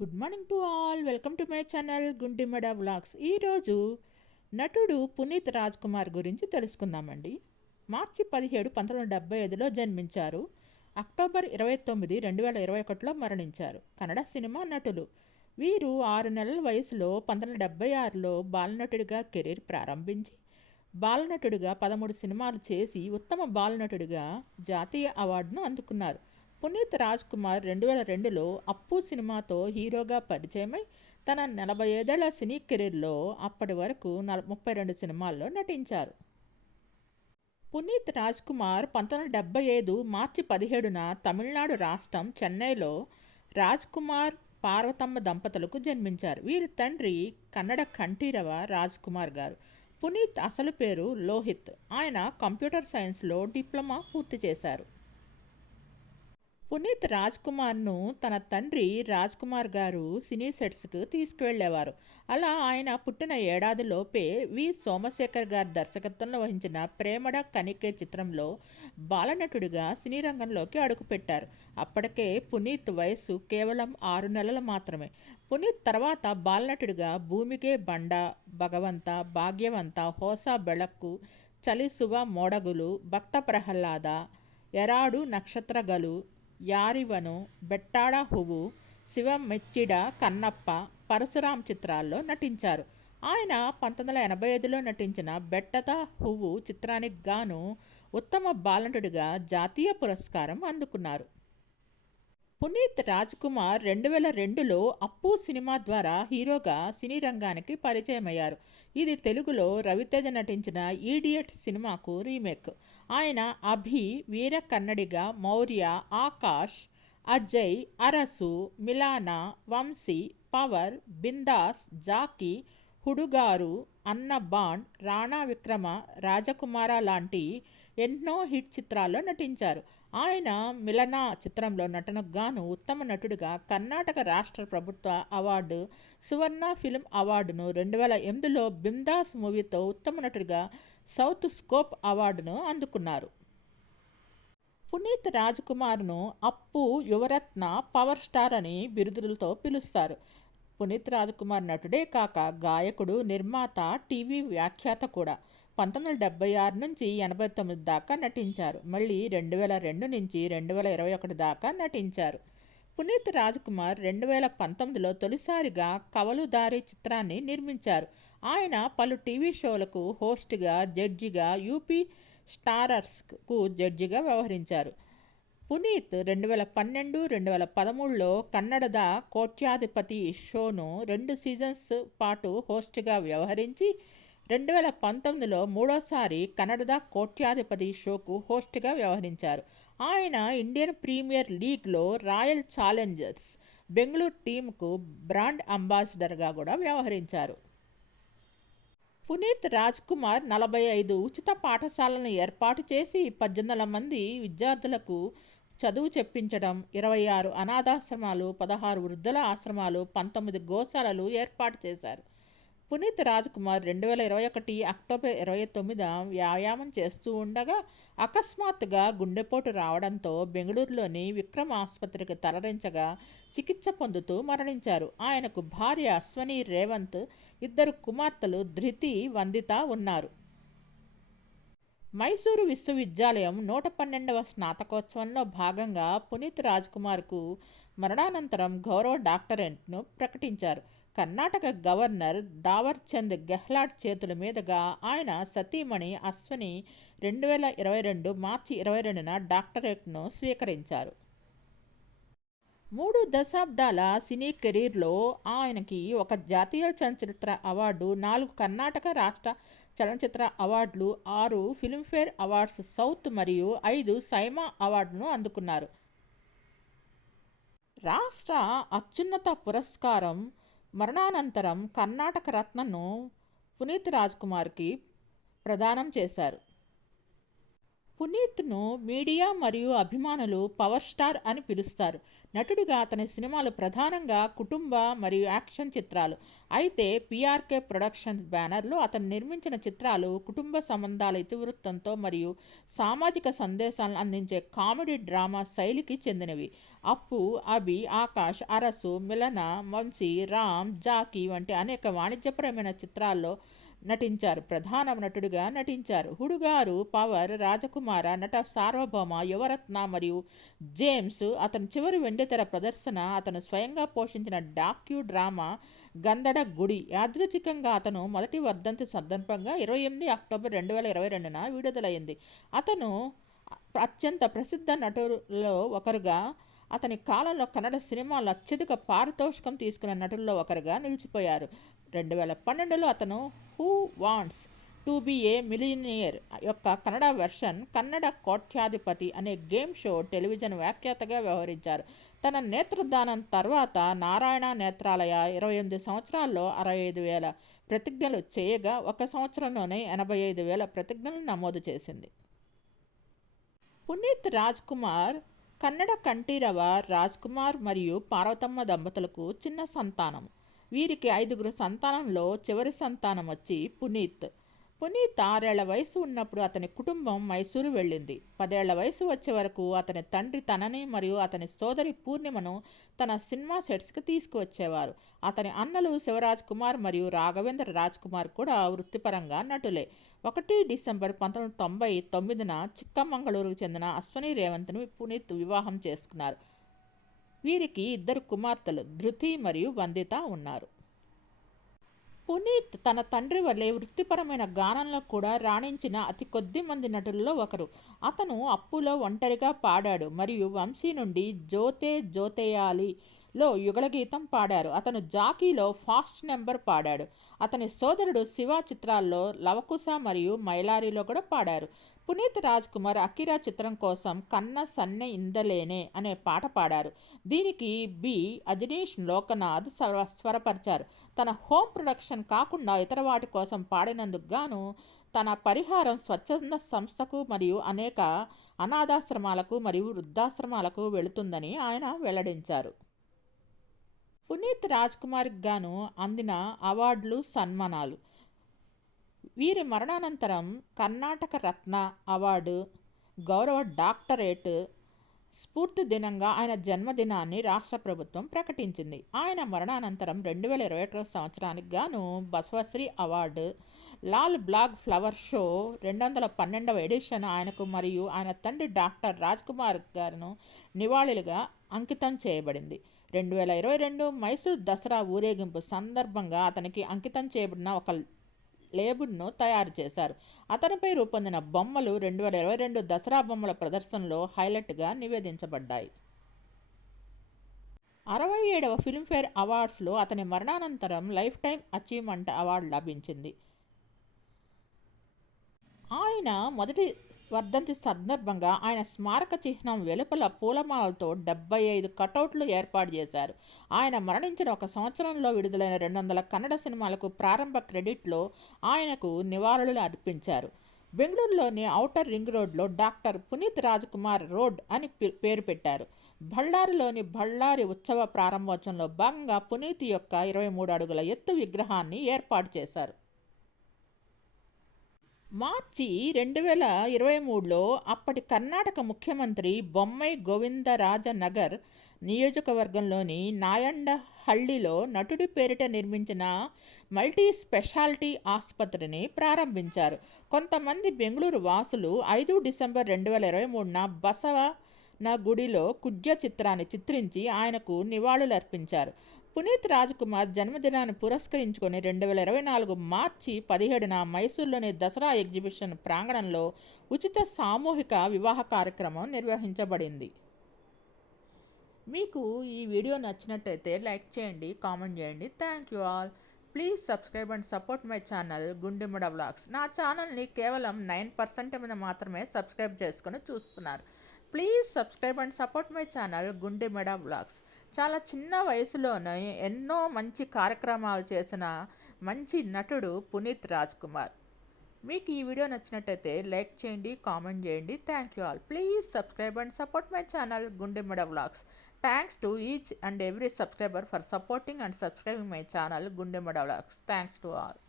Good morning to all welcome to my channel Guntimada vlogs ఈరోజు నటుడు పునీత్ రాజ్ కుమార్ గురించి తెలుసుకుందామండి. మార్చి పదిహేడు పంతొమ్మిది వందల డెబ్బై ఐదులో జన్మించారు. అక్టోబర్ ఇరవై తొమ్మిది రెండు వేల ఇరవై ఒకటిలో మరణించారు. కన్నడ సినిమా నటులు. వీరు ఆరు నెలల వయసులో పంతొమ్మిది వందల డెబ్బై ఆరులో బాలనటుడిగా కెరీర్ ప్రారంభించి బాలనటుడిగా పదమూడు సినిమాలు చేసి ఉత్తమ బాలనటుడిగా జాతీయ అవార్డును అందుకున్నారు. పునీత్ రాజ్ కుమార్ రెండు వేల రెండులో అప్పు సినిమాతో హీరోగా పరిచయమై తన నలభై ఐదేళ్ళ సినీ కెరీర్లో అప్పటి వరకు నల ముప్పై రెండు సినిమాల్లో నటించారు. పునీత్ రాజ్ కుమార్ పంతొమ్మిది డెబ్బై ఐదు మార్చి పదిహేడున తమిళనాడు రాష్ట్రం చెన్నైలో రాజ్ కుమార్ పార్వతమ్మ దంపతులకు జన్మించారు. వీరి తండ్రి కన్నడ కంఠీరవ రాజ్ కుమార్ గారు. పునీత్ అసలు పేరు లోహిత్. ఆయన కంప్యూటర్ సైన్స్లో డిప్లొమా పూర్తి చేశారు. పునీత్ రాజ్ కుమార్ను తన తండ్రి రాజ్ కుమార్ గారు సినీ సెట్స్కు తీసుకువెళ్ళేవారు. అలా ఆయన పుట్టిన ఏడాదిలోపే వి. సోమశేఖర్ గారి దర్శకత్వంలో వహించిన ప్రేమడ కనికే చిత్రంలో బాలనటుడిగా సినీ రంగంలోకి అడుగుపెట్టారు. అప్పటికే పునీత్ వయస్సు కేవలం ఆరు నెలలు మాత్రమే. పునీత్ తర్వాత బాలనటుడిగా భూమికే బండ భగవంత భాగ్యవంత హోసా బెళక్కు చలిసువ మోడగులు భక్త ప్రహ్లాద ఎరాడు నక్షత్రగలు యారివను బెట్టాడ హువు శివమెచ్చిడ కన్నప్ప పరశురాం చిత్రాల్లో నటించారు. ఆయన పంతొమ్మిది వందల ఎనభై ఐదులో నటించిన బెట్టత హువ్వు చిత్రానికి గాను ఉత్తమ బాలనటుడిగా జాతీయ పురస్కారం అందుకున్నారు. పునీత్ రాజ్ కుమార్ రెండు వేల రెండులో అప్పు సినిమా ద్వారా హీరోగా సినీ రంగానికి పరిచయమయ్యారు. ఇది తెలుగులో రవితేజ నటించిన ఈడియట్ సినిమాకు రీమేక్. ఆయన Abhi Veera Kannadiga Maurya Akash Ajay Arasu Milana Vamshi power Bindaas Jackie Hudugaru Anna bond Rana విక్రమ రాజకుమార లాంటి ఎన్నో హిట్ చిత్రాల్లో నటించారు. ఆయన మిలనా చిత్రంలో నటనకు గాను ఉత్తమ నటుడిగా కర్ణాటక రాష్ట్ర ప్రభుత్వ అవార్డు సువర్ణ ఫిల్మ్ అవార్డును రెండు వేల ఎనిమిదిలో బిందాస్ మూవీతో ఉత్తమ నటుడిగా సౌత్ స్కోప్ అవార్డును అందుకున్నారు. పునీత్ రాజ్కుమార్ను అప్పు యువరత్న పవర్ స్టార్ అని బిరుదులతో పిలుస్తారు. పునీత్ రాజ్కుమార్ నటుడే కాక గాయకుడు నిర్మాత టీవీ వ్యాఖ్యాత కూడా. పంతొమ్మిది వందల డెబ్బై ఆరు నుంచి ఎనభై తొమ్మిది దాకా నటించారు. మళ్ళీ రెండు వేల రెండు నుంచి రెండు వేల ఇరవై ఒకటి దాకా నటించారు. పునీత్ రాజ్కుమార్ రెండు వేల పంతొమ్మిదిలో తొలిసారిగా కవలుదారి చిత్రాన్ని నిర్మించారు. ఆయన పలు టీవీ షోలకు హోస్ట్గా జడ్జిగా యూపీ స్టారర్స్కు జడ్జిగా వ్యవహరించారు. పునీత్ రెండు వేల పన్నెండు రెండు వేల పదమూడులో కన్నడద కోట్యాధిపతి షోను రెండు సీజన్స్ పాటు హోస్ట్గా వ్యవహరించి రెండు వేల పంతొమ్మిదిలో మూడోసారి కన్నడద కోట్యాధిపతి షోకు హోస్ట్గా వ్యవహరించారు. ఆయన ఇండియన్ ప్రీమియర్ లీగ్లో రాయల్ ఛాలెంజర్స్ బెంగళూరు టీంకు బ్రాండ్ అంబాసిడర్గా కూడా వ్యవహరించారు. పునీత్ రాజ్ కుమార్ నలభై ఐదు ఉచిత పాఠశాలను ఏర్పాటు చేసి పద్దెనిమిది మంది విద్యార్థులకు చదువు చెప్పించడం ఇరవై ఆరు అనాథాశ్రమాలు పదహారు వృద్ధుల ఆశ్రమాలు పంతొమ్మిది గోశాలలు ఏర్పాటు చేశారు. పునీత్ రాజ్ కుమార్ రెండు వేల ఇరవై ఒకటి అక్టోబర్ ఇరవై తొమ్మిద వ్యాయామం చేస్తూ ఉండగా అకస్మాత్తుగా గుండెపోటు రావడంతో బెంగళూరులోని విక్రమ్ ఆసుపత్రికి తరలించగా చికిత్స పొందుతూ మరణించారు. ఆయనకు భార్య అశ్వని రేవంత్ ఇద్దరు కుమార్తెలు ధృతి వందిత ఉన్నారు. మైసూరు విశ్వవిద్యాలయం నూట పన్నెండవ స్నాతకోత్సవంలో భాగంగా పునీత్ రాజ్ కుమార్కు మరణానంతరం గౌరవ డాక్టరేట్ను ప్రకటించారు. కర్ణాటక గవర్నర్ దావర్చంద్ గెహ్లాట్ చేతుల మీదుగా ఆయన సతీమణి అశ్వని రెండు వేల ఇరవై రెండు మార్చి ఇరవై రెండున డాక్టరేట్ను స్వీకరించారు. మూడు దశాబ్దాల సినీ కెరీర్లో ఆయనకి ఒక జాతీయ చలనచిత్ర అవార్డు నాలుగు కర్ణాటక రాష్ట్ర చలనచిత్ర అవార్డులు ఆరు ఫిల్మ్ఫేర్ అవార్డ్స్ సౌత్ మరియు ఐదు సైమా అవార్డును అందుకున్నారు. రాష్ట్ర అత్యున్నత పురస్కారం మరణానంతరం కర్ణాటక రత్నను పునీత్ రాజ్ కుమార్కి ప్రదానం చేశారు. పునీత్ను మీడియా మరియు అభిమానులు పవర్ స్టార్ అని పిలుస్తారు. నటుడిగా అతని సినిమాలు ప్రధానంగా కుటుంబ మరియు యాక్షన్ చిత్రాలు. అయితే పిఆర్కే ప్రొడక్షన్స్ బ్యానర్లో అతను నిర్మించిన చిత్రాలు కుటుంబ సంబంధాల ఇతివృత్తంతో మరియు సామాజిక సందేశాలను అందించే కామెడీ డ్రామా శైలికి చెందినవి. అప్పు అభి ఆకాష్ అరసు మిలన వంశీ రామ్ జాకీ వంటి అనేక వాణిజ్యపరమైన చిత్రాల్లో నటించారు. ప్రధాన నటుడిగా నటించారు. హుడుగారు పవర్ రాజకుమార నట సార్వభౌమ యువరత్న మరియు జేమ్స్. అతని చివరి వెండితెర ప్రదర్శన అతను స్వయంగా పోషించిన డాక్యూ డ్రామా గంధడ గుడి. యాదృచ్ఛికంగా అతను మొదటి వర్ధంతి సందర్భంగా ఇరవై ఎనిమిది అక్టోబర్ రెండు వేల ఇరవై రెండున విడుదలైంది. అతను అత్యంత ప్రసిద్ధ నటులలో ఒకరుగా అతని కాలంలో కన్నడ సినిమాలో అత్యధిక పారితోషికం తీసుకున్న నటుల్లో ఒకరుగా నిలిచిపోయారు. రెండు వేల పన్నెండులో అతను who wants to be a millionaire యొక్క కన్నడ వెర్షన్ కన్నడ కోట్యాధిపతి అనే గేమ్ షో టెలివిజన్ వ్యాఖ్యాతగా వ్యవహరించారు. తన నేత్రదానం తర్వాత నారాయణ నేత్రాలయ ఇరవై ఎనిమిది సంవత్సరాల్లో అరవై ఐదు వేల ప్రతిజ్ఞలు చేయగా ఒక సంవత్సరంలోనే ఎనభై ఐదు వేల ప్రతిజ్ఞలు నమోదు చేసింది. పునీత్ రాజ్ కుమార్ కన్నడ కంఠీరవ రాజ్ కుమార్ మరియు పార్వతమ్మ దంపతులకు చిన్న సంతానం వీరికి ఐదుగురు సంతానంలో చివరి సంతానం వచ్చి పునీత్. పునీత్ ఆరేళ్ళ వయసు ఉన్నప్పుడు అతని కుటుంబం మైసూరు వెళ్ళింది. పదేళ్ళ వయసు వచ్చే వరకు అతని తండ్రి తనని మరియు అతని సోదరి పూర్ణిమను తన సినిమా సెట్స్కి తీసుకువచ్చేవారు. అతని అన్నలు శివరాజ్ కుమార్ మరియు రాఘవేంద్ర రాజ్ కుమార్ కూడా వృత్తిపరంగా నటులే. ఒకటి డిసెంబర్ పంతొమ్మిది తొంభై తొమ్మిదిన చిక్కమంగళూరుకు చెందిన అశ్వని రేవంత్ను పునీత్ వివాహం చేసుకున్నారు. వీరికి ఇద్దరు కుమార్తెలు ధృతి మరియు వందిత ఉన్నారు. పునీత్ తన తండ్రి వల్లే వృత్తిపరమైన గానంలో కూడా రాణించిన అతి కొద్ది మంది నటుల్లో ఒకరు. అతను అప్పులో ఒంటరిగా పాడాడు మరియు వంశీ నుండి జోతే జోతేయాలి లో యుగళగీతం పాడారు. అతను జాకీలో ఫాస్ట్ నెంబర్ పాడాడు. అతని సోదరుడు శివ చిత్రాల్లో లవకుశ మరియు మైలారిలో కూడా పాడారు. పునీత్ రాజ్ కుమార్ అకిరా చిత్రం కోసం కన్న సన్నె ఇందలేనే అనే పాట పాడారు. దీనికి బి అజనీష్ లోకనాథ్ స్వర స్వరపరిచారు. తన హోమ్ ప్రొడక్షన్ కాకుండా ఇతర వాటి కోసం పాడినందుకు గాను తన పరిహారం స్వచ్ఛంద సంస్థకు మరియు అనేక అనాథాశ్రమాలకు మరియు వృద్ధాశ్రమాలకు వెళుతుందని ఆయన వెల్లడించారు. పునీత్ రాజ్ కుమార్కి గాను అందిన అవార్డులు సన్మానాలు. వీరి మరణానంతరం కర్ణాటక రత్న అవార్డు గౌరవ డాక్టరేట్ స్ఫూర్తి దినంగా ఆయన జన్మదినాన్ని రాష్ట్ర ప్రభుత్వం ప్రకటించింది. ఆయన మరణానంతరం రెండు వేల ఇరవై ఒకటో సంవత్సరానికి గాను Basavashri award Lalbagh flower show రెండు వందల పన్నెండవ ఎడిషన్ ఆయనకు మరియు ఆయన తండ్రి డాక్టర్ రాజ్ కుమార్ గారును నివాళులుగా అంకితం చేయబడింది. రెండు వేల ఇరవై రెండు మైసూర్ దసరా ఊరేగింపు సందర్భంగా అతనికి అంకితం చేయబడిన ఒక లేబుల్ను తయారు చేశారు. అతనిపై రూపొందిన బొమ్మలు రెండు వేల ఇరవై రెండు దసరా బొమ్మల ప్రదర్శనలో హైలైట్గా నివేదించబడ్డాయి. అరవై ఏడవ ఫిల్మ్ఫేర్ అవార్డ్స్లో అతని మరణానంతరం లైఫ్ టైం అచీవ్మెంట్ అవార్డు లభించింది. ఆయన మొదటి వర్ధంతి సందర్భంగా ఆయన స్మారక చిహ్నం వెలుపల పూలమాలతో డెబ్బై ఐదు కటౌట్లు ఏర్పాటు చేశారు. ఆయన మరణించిన ఒక సంవత్సరంలో విడుదలైన రెండు వందల కన్నడ సినిమాలకు ప్రారంభ క్రెడిట్లో ఆయనకు నివాళులు అర్పించారు. బెంగళూరులోని ఔటర్ రింగ్ రోడ్లో డాక్టర్ పునీత్ రాజ్కుమార్ రోడ్ అని పేరు పెట్టారు. బళ్ళారిలోని బళ్ళారి ఉత్సవ ప్రారంభోత్సవంలో భాగంగా పునీత్ యొక్క ఇరవై మూడు అడుగుల ఎత్తు విగ్రహాన్ని ఏర్పాటు చేశారు. మార్చి రెండు వేల ఇరవై మూడులో అప్పటి కర్ణాటక ముఖ్యమంత్రి బొమ్మై గోవిందరాజనగర్ నియోజకవర్గంలోని నాయండహಳ್ಳಿలో నటుడి పేరిట నిర్మించిన మల్టీ స్పెషాలిటీ ఆసుపత్రిని ప్రారంభించారు. కొంతమంది బెంగళూరు వాసులు ఐదు డిసెంబర్ రెండు వేల ఇరవై మూడున బసవ నా గుడిలో కుజ్య చిత్రాన్ని చిత్రించి ఆయనకు నివాళులర్పించారు. పునీత్ రాజ్కుమార్ జన్మదినాన్ని పురస్కరించుకొని రెండు వేల ఇరవై నాలుగు మార్చి పదిహేడున మైసూర్లోని దసరా ఎగ్జిబిషన్ ప్రాంగణంలో ఉచిత సామూహిక వివాహ కార్యక్రమం నిర్వహించబడింది. మీకు ఈ వీడియో నచ్చినట్టయితే లైక్ చేయండి కామెంట్ చేయండి. Thank you all. Please subscribe and support my channel Gundemada vlogs. నా ఛానల్ని కేవలం నైన్ పర్సెంట్ మీద మాత్రమే సబ్స్క్రైబ్ చేసుకొని చూస్తున్నారు. Please subscribe and support my channel Gundemada vlogs చాలా చిన్న వయసులోనే ఎన్నో మంచి కార్యక్రమాలు చేసిన మంచి నటుడు పునీత్ రాజ్ కుమార్ మీకు ఈ వీడియో నచ్చినట్టయితే లైక్ చేయండి కామెంట్ చేయండి. Thank you all please subscribe and support my channel Gundemada vlogs thanks to each and every subscriber for supporting and subscribing my channel Gundemada vlogs thanks to all